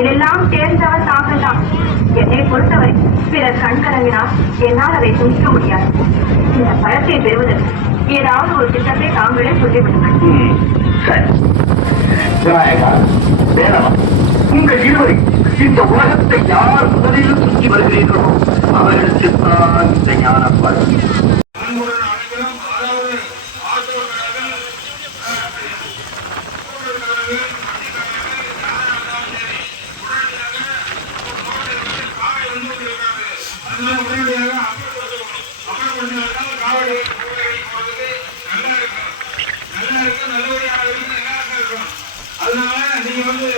இதெல்லாம் தேர்ந்தவர் தாங்கள் தான். என்னை பொறுத்தவரை பிறர் கண் கலங்கினால் என்னால் அதை துணிக்க முடியாது. இந்த பழத்தை பெறுவதற்கு ஏதாவது ஒரு திட்டத்தை தாங்களே சொல்லிவிடுங்கள். உங்கள் இருவரை இந்த உலகத்தை யார் முதலில் சுற்றி வருகிறீர்களோ அவர்களுக்கு தான் இந்த ஞான பலம். அதனால நீங்க வந்து